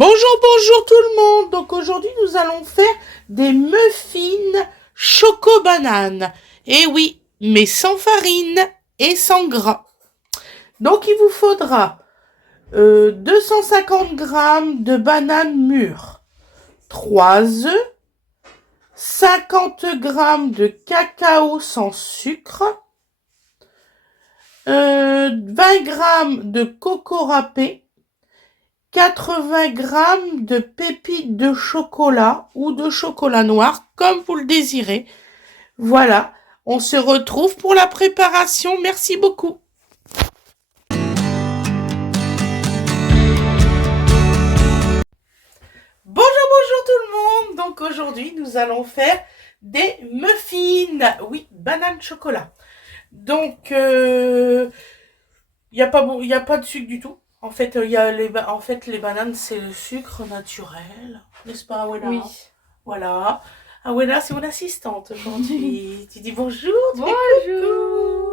Bonjour, bonjour tout le monde. Donc aujourd'hui, nous allons faire des muffins choco-banane. Et oui, mais sans farine et sans gras. Donc il vous faudra 250 grammes de bananes mûres, 3 œufs, 50 grammes de cacao sans sucre, 20 grammes de coco râpé, 80 grammes de pépites de chocolat ou de chocolat noir, comme vous le désirez. Voilà, on se retrouve pour la préparation. Merci beaucoup. Bonjour tout le monde. Donc aujourd'hui, nous allons faire des muffins. Oui, banane chocolat. Donc, il n'y a pas de sucre du tout. En fait, les bananes, c'est le sucre naturel, n'est-ce pas, Awena? Oui. Voilà. Awena, c'est mon assistante aujourd'hui. Tu dis bonjour. Bonjour.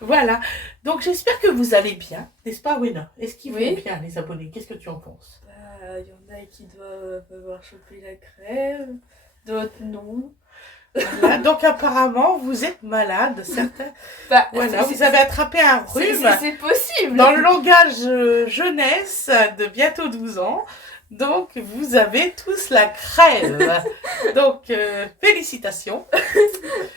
Voilà. Donc, j'espère que vous allez bien, n'est-ce pas, Awena? Est-ce qu'ils Oui. vont bien, les abonnés? Qu'est-ce que tu en penses? Il y en a qui doivent avoir chopé la crève, d'autres non. Voilà. Donc, apparemment, vous êtes malade, certains. Bah, Voilà, vous avez attrapé un rhume. C'est possible. Dans le langage jeunesse de bientôt 12 ans. Donc, vous avez tous la crève. Donc, félicitations.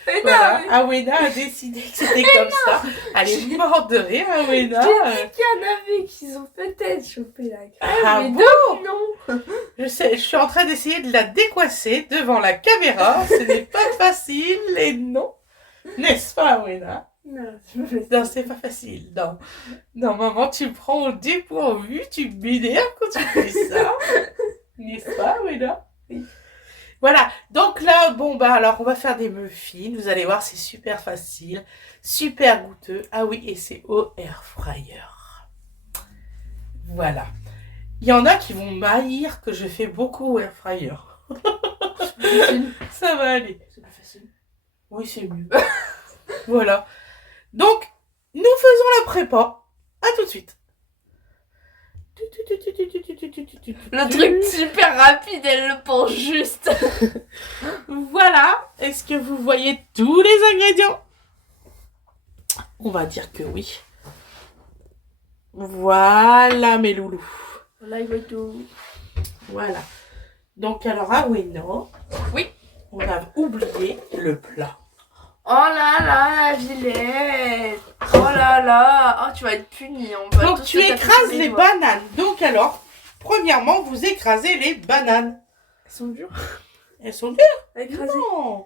Mais Voilà, non, Awena a décidé que c'était comme ça. Elle est morte de rire, Awena. j'ai dit qu'il y en avait qui ont peut-être chopé la crève, Ah mais bon? d'autres non. Je sais, je suis en train d'essayer de la décoincer devant la caméra. Ce n'est pas facile et non. N'est-ce pas, Awena? Non, Non, c'est pas facile. Non. Non, maman, tu me prends au dépourvu, tu m'énerves quand tu fais ça. N'est-ce pas, Awena? Oui. Voilà. Donc là, bon, bah, alors, on va faire des muffins. Vous allez voir, c'est super facile. Super goûteux. Ah oui, et c'est au air fryer. Voilà. Il y en a qui vont m'haïr que je fais beaucoup au air fryer. c'est plus facile. Ça va aller. C'est plus facile. Oui, c'est mieux. Voilà. Donc, nous faisons la prépa. À tout de suite. Le truc super rapide, elle le pense juste. Voilà. Est-ce que vous voyez tous les ingrédients? On va dire que oui. Voilà, mes loulous. Là, il va tout. Voilà. Donc, alors, ah oui, non. Oui. On a oublié le plat. Oh là là, la Villette. Oh là là. Oh, tu vas être puni. On va Donc, tous tu te taper écrases sur les doigts. bananes. Donc, alors, premièrement, vous écrasez les bananes. Elles sont dures. Elles sont dures? Écrasées. Non.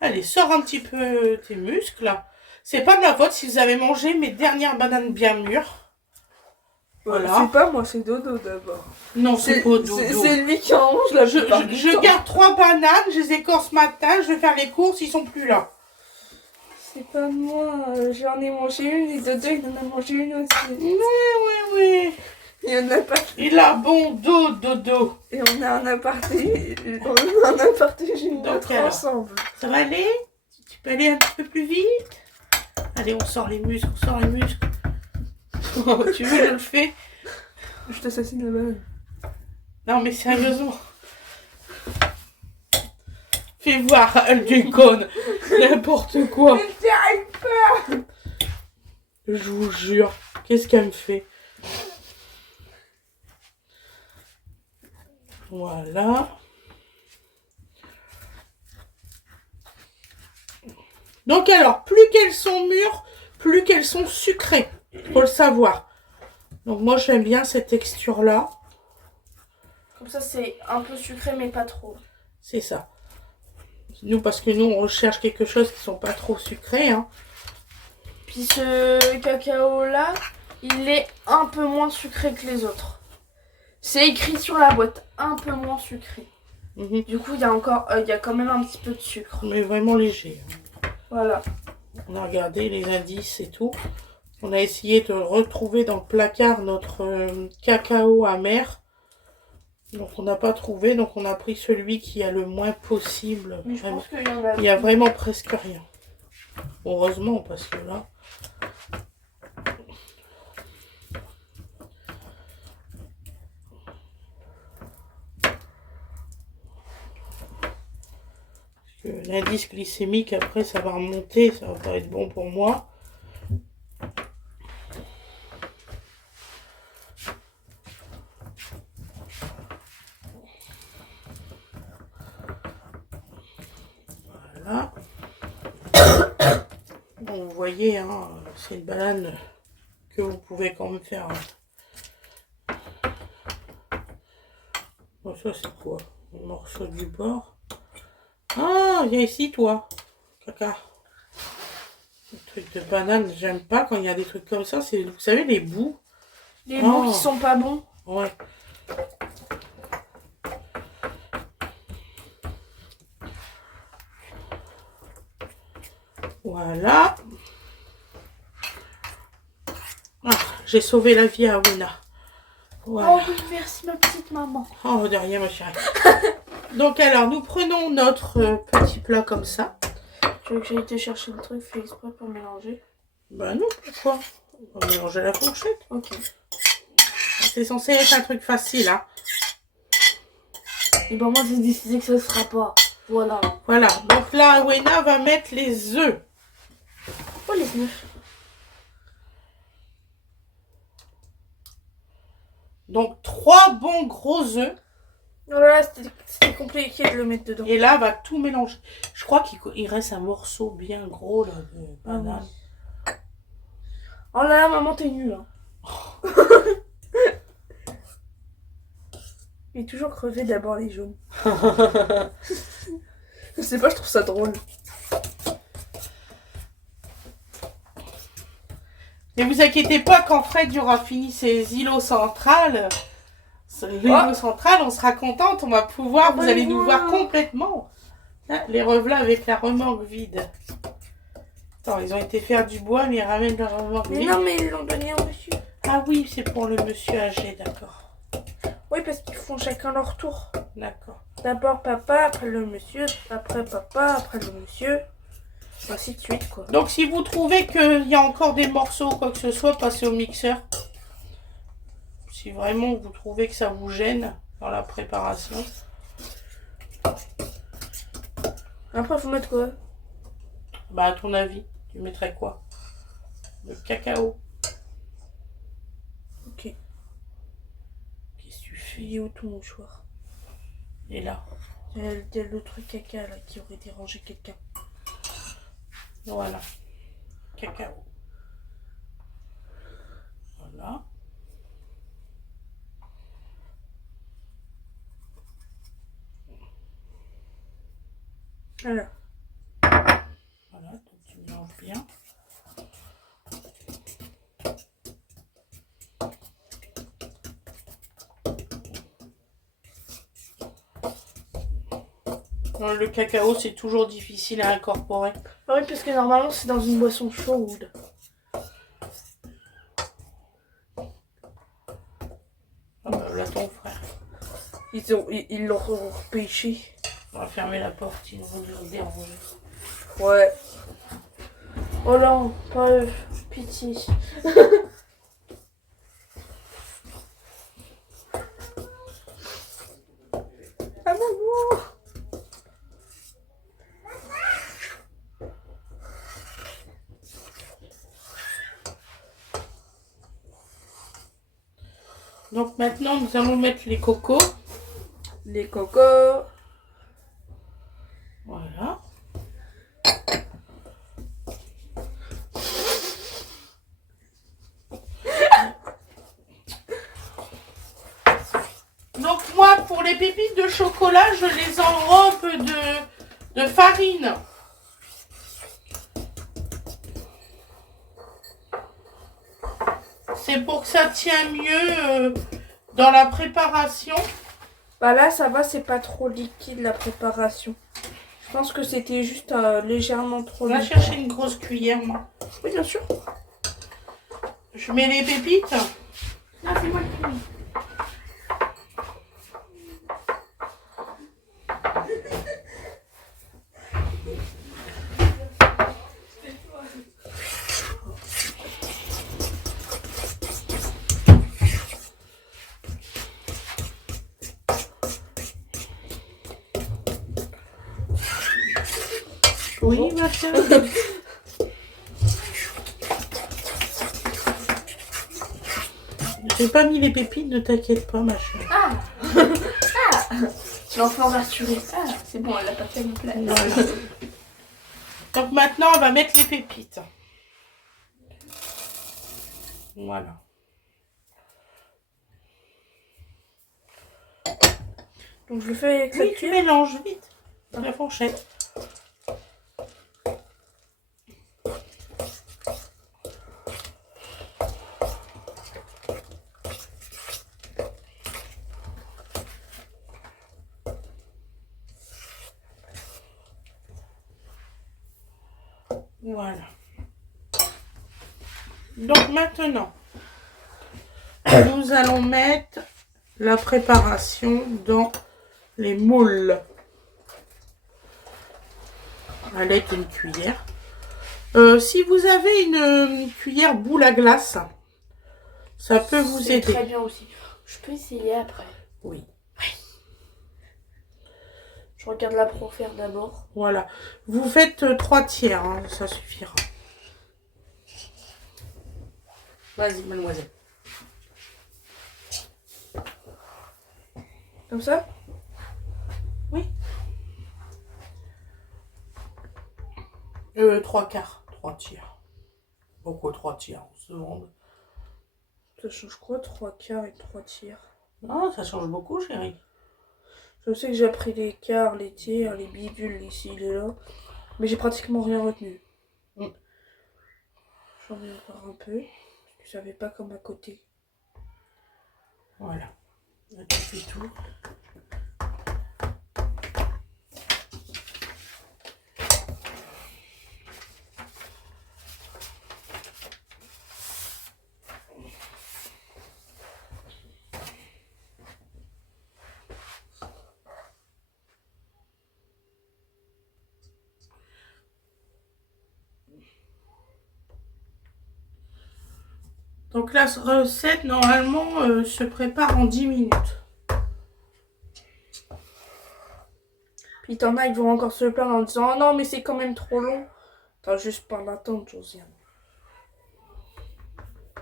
Allez, sors un petit peu tes muscles. C'est pas de ma faute si vous avez mangé mes dernières bananes bien mûres. Voilà. C'est pas moi, c'est Dodo d'abord. Non, c'est pas Dodo. C'est lui qui en mange la plupart du Je temps. garde 3 bananes, je les écorce ce matin, je vais faire les courses, ils sont plus là. C'est pas moi, j'en ai mangé une et Dodo il en a mangé une aussi. Oui. Il y en a pas. Il a bon dos, Dodo. Et on a un aparté, on a partagé une Donc, autre alors. ensemble. Ça va aller? Tu peux aller un petit peu plus vite? Allez, on sort les muscles, Oh, tu veux, je le fais? Je t'assassine la banane. Non, mais sérieusement. Fais voir, elle déconne. N'importe quoi. Mais t'y arrives pas. Je vous jure. Qu'est-ce qu'elle me fait? Voilà. Donc alors, plus qu'elles sont mûres, plus qu'elles sont sucrées. Faut le savoir. Donc moi, j'aime bien cette texture-là. Comme ça c'est un peu sucré mais pas trop. C'est ça. Nous, parce que nous, on recherche quelque chose qui ne sont pas trop sucrés. Hein. Puis ce cacao là, il est un peu moins sucré que les autres. C'est écrit sur la boîte, un peu moins sucré. Du coup, il y a quand même un petit peu de sucre. Mais vraiment léger. Voilà. On a regardé les indices et tout. On a essayé de retrouver dans le placard notre cacao amer. Donc on n'a pas trouvé. Donc on a pris celui qui a le moins possible. Mais je pense qu'il y en a. Il y a vraiment presque rien. Heureusement, parce que là... que l'indice glycémique, après, ça va remonter. Ça va pas être bon pour moi. Voilà. Bon, vous voyez, hein, c'est une banane que vous pouvez quand même faire. Bon, ça, c'est quoi? Un morceau du bord. Ah, viens ici, toi. Caca. Le truc de banane, j'aime pas quand il y a des trucs comme ça. C'est, vous savez, les bouts. Les bouts qui sont pas bons. Ouais. Voilà. Ah, j'ai sauvé la vie à Wena. Voilà. Oh oui, merci ma petite maman. Oh, de rien, ma chérie. Donc, alors, nous prenons notre petit plat comme ça. Tu veux que j'aille te chercher le truc fait exprès pour mélanger? Bah non, pourquoi? On va mélanger à la fourchette. Ok. C'est censé être un truc facile, hein. Et ben moi, j'ai décidé que ça se fera pas. Voilà. Voilà. Donc là, Wena va mettre les œufs. Oh, les œufs. Donc, 3 bons gros œufs. Oh là là, c'était compliqué de le mettre dedans. Et là, on va tout mélanger. Je crois qu'il reste un morceau bien gros là, de banane. Oh là là, maman, t'es nulle. Hein. Il est toujours crevé d'abord les jaunes. Je sais pas, je trouve ça drôle. Ne vous inquiétez pas, quand Fred aura fini ses îlots centrales, on sera contente, on va pouvoir, vous allez nous voir complètement. Là, les revoilà avec la remorque vide. Attends, ils ont été faire du bois, mais ils ramènent la remorque vide. Non, mais ils l'ont donné au monsieur. Ah oui, c'est pour le monsieur âgé, d'accord. Oui, parce qu'ils font chacun leur tour. D'accord. D'abord papa, après le monsieur, après papa, après le monsieur. Ainsi de suite, quoi. Donc, si vous trouvez qu'il y a encore des morceaux ou quoi que ce soit, passez au mixeur. Si vraiment vous trouvez que ça vous gêne dans la préparation. Après, faut mettre quoi? Bah, à ton avis, tu mettrais quoi? Le cacao. Ok. Qu'est-ce que tu fais? Il est où ton mouchoir? Et là. Il y a le truc caca là qui aurait dérangé quelqu'un. Voilà. Cacao. Voilà. Voilà. Voilà, donc tu mélanges bien. Le cacao, c'est toujours difficile à incorporer. Ah oui, parce que normalement, c'est dans une boisson chaude. Ah bah, là, ton frère. Ils l'ont repêché. On va fermer la porte, ils vont nous déranger. Ouais. Oh là, pas pitié. Ah maman. Donc maintenant, nous allons mettre les cocos. Les cocos. Voilà. Donc moi, pour les pépites de chocolat, je les enrobe de farine. C'est pour que ça tient mieux dans la préparation. Bah là, ça va, c'est pas trop liquide la préparation. Je pense que c'était juste légèrement trop On va liquide. chercher une grosse cuillère, moi. Oui, bien sûr. Je mets les pépites. Non, c'est moi qui mets. Oui, ma chérie. J'ai pas mis les pépines, ne t'inquiète pas, ma chérie. Ah. Ah. L'enfant rassuré. Ah, c'est bon, elle a pas fait mon plat. Voilà. Donc maintenant, on va mettre les pépites. Voilà. Donc je le fais avec Oui, tu mélanges vite dans la fourchette. Voilà. Donc maintenant, nous allons mettre la préparation dans les moules. À l'aide d'une cuillère. Si vous avez une cuillère boule à glace, ça peut vous aider. Très bien aussi. Je peux essayer après. Oui. Je regarde la pro faire d'abord. Voilà. Vous faites 3 tiers, hein, ça suffira. Vas-y, mademoiselle. Comme ça? Oui. 3 quarts, 3 tiers. Pourquoi 3 tiers? On se demande. Ça change quoi, 3 quarts et 3 tiers? Non, ça change beaucoup, chérie. Je sais que j'ai appris les quarts, les tiers, les bidules ici, les là. Mais j'ai pratiquement rien retenu. J'en ai encore un peu. Parce que je savais pas comme à côté. Voilà. Là, tu fais tout. Donc la recette, normalement, se prépare en 10 minutes. Puis t'en as, ils vont encore se plaindre en disant « Oh non, mais c'est quand même trop long. » T'as juste pas l'attendre, Josiane.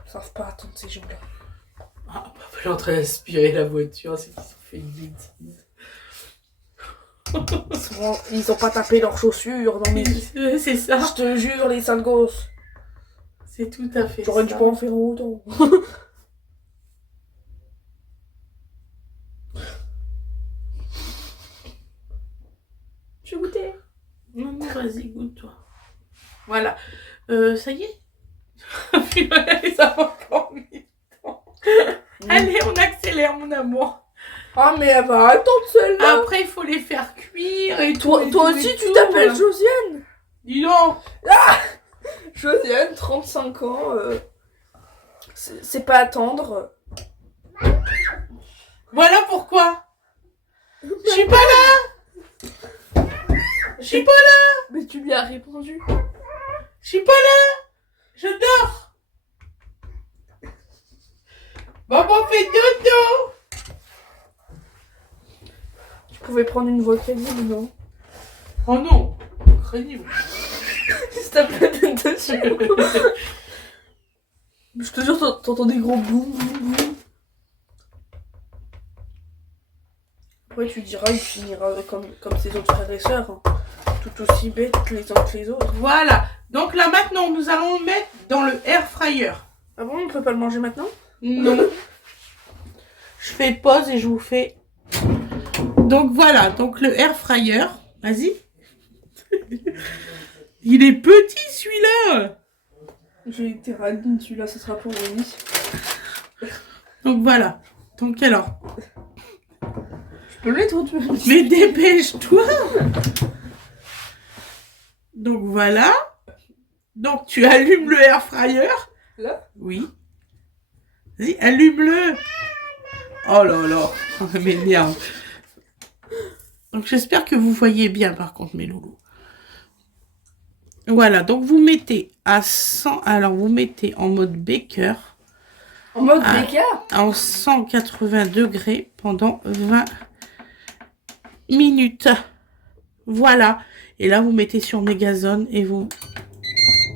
Ils savent pas attendre ces gens-là. Ah, papa est en train d'aspirer la voiture, c'est qu'ils ont fait une bêtise. Ils ont pas tapé leurs chaussures dans mes... C'est ça. Je te jure, les sales gosses. C'est tout à fait J'aurais dû ça. pas en faire autant. Je vais goûter. Non, non, vas-y, goûte-toi. Voilà. Ça y est. Ça va encore mis le temps. Allez, on accélère, mon amour. Ah, mais elle va attendre celle-là. Après, il faut les faire cuire et Toi, tout. toi et tout, aussi, et tu tout. t'appelles Josiane. Dis donc. Josiane, 35 ans. C'est pas attendre. Voilà pourquoi. Je suis pas là. Je suis pas là. Mais tu lui as répondu. Je suis pas là. Je dors. Maman fait dodo. Tu pouvais prendre une voix crédible, non? Oh non. Crédible. S'il te plaît, dessus. Je te jure, t'entends des gros boum boum boum. Après, tu diras, il finira comme ses autres frères et sœurs. Hein. Tout aussi bêtes les uns que les autres. Voilà. Donc là maintenant, nous allons le mettre dans le air fryer. Ah bon, on peut pas le manger maintenant? Non. Je fais pause et je vous fais. Donc voilà. Donc le air fryer. Vas-y. Il est petit celui-là. J'ai été radine, celui-là, ce sera pour Winnie. Donc voilà. Donc alors. Je peux le mettre où tu veux. Mais dépêche-toi. Donc voilà. Donc tu allumes le air fryer. Là? Oui. Vas-y, allume-le. Oh là là. Ça m'énerve. Donc j'espère que vous voyez bien par contre mes loulous. Voilà, donc vous mettez à 100, alors vous mettez en mode baker. En mode baker? En 180 degrés pendant 20 minutes. Voilà. Et là, vous mettez sur Megazone et vous...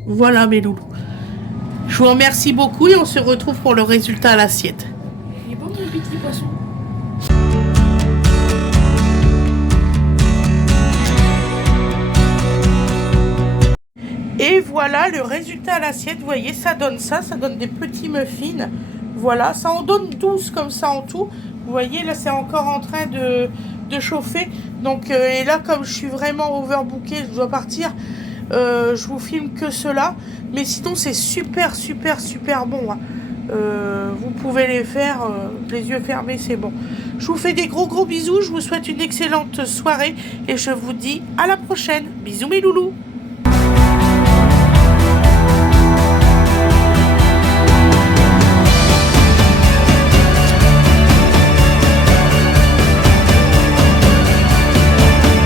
Voilà mes loulous. Je vous remercie beaucoup et on se retrouve pour le résultat à l'assiette. Il est beau mon petit poisson. Et voilà le résultat à l'assiette. Vous voyez, ça donne ça. Ça donne des petits muffins. Voilà, ça en donne 12 comme ça en tout. Vous voyez, là, c'est encore en train de chauffer. Donc, et là, comme je suis vraiment overbooké, je dois partir. Je vous filme que cela. Mais sinon, c'est super, super, super bon. Hein. Vous pouvez les faire les yeux fermés, c'est bon. Je vous fais des gros bisous. Je vous souhaite une excellente soirée. Et je vous dis à la prochaine. Bisous mes loulous.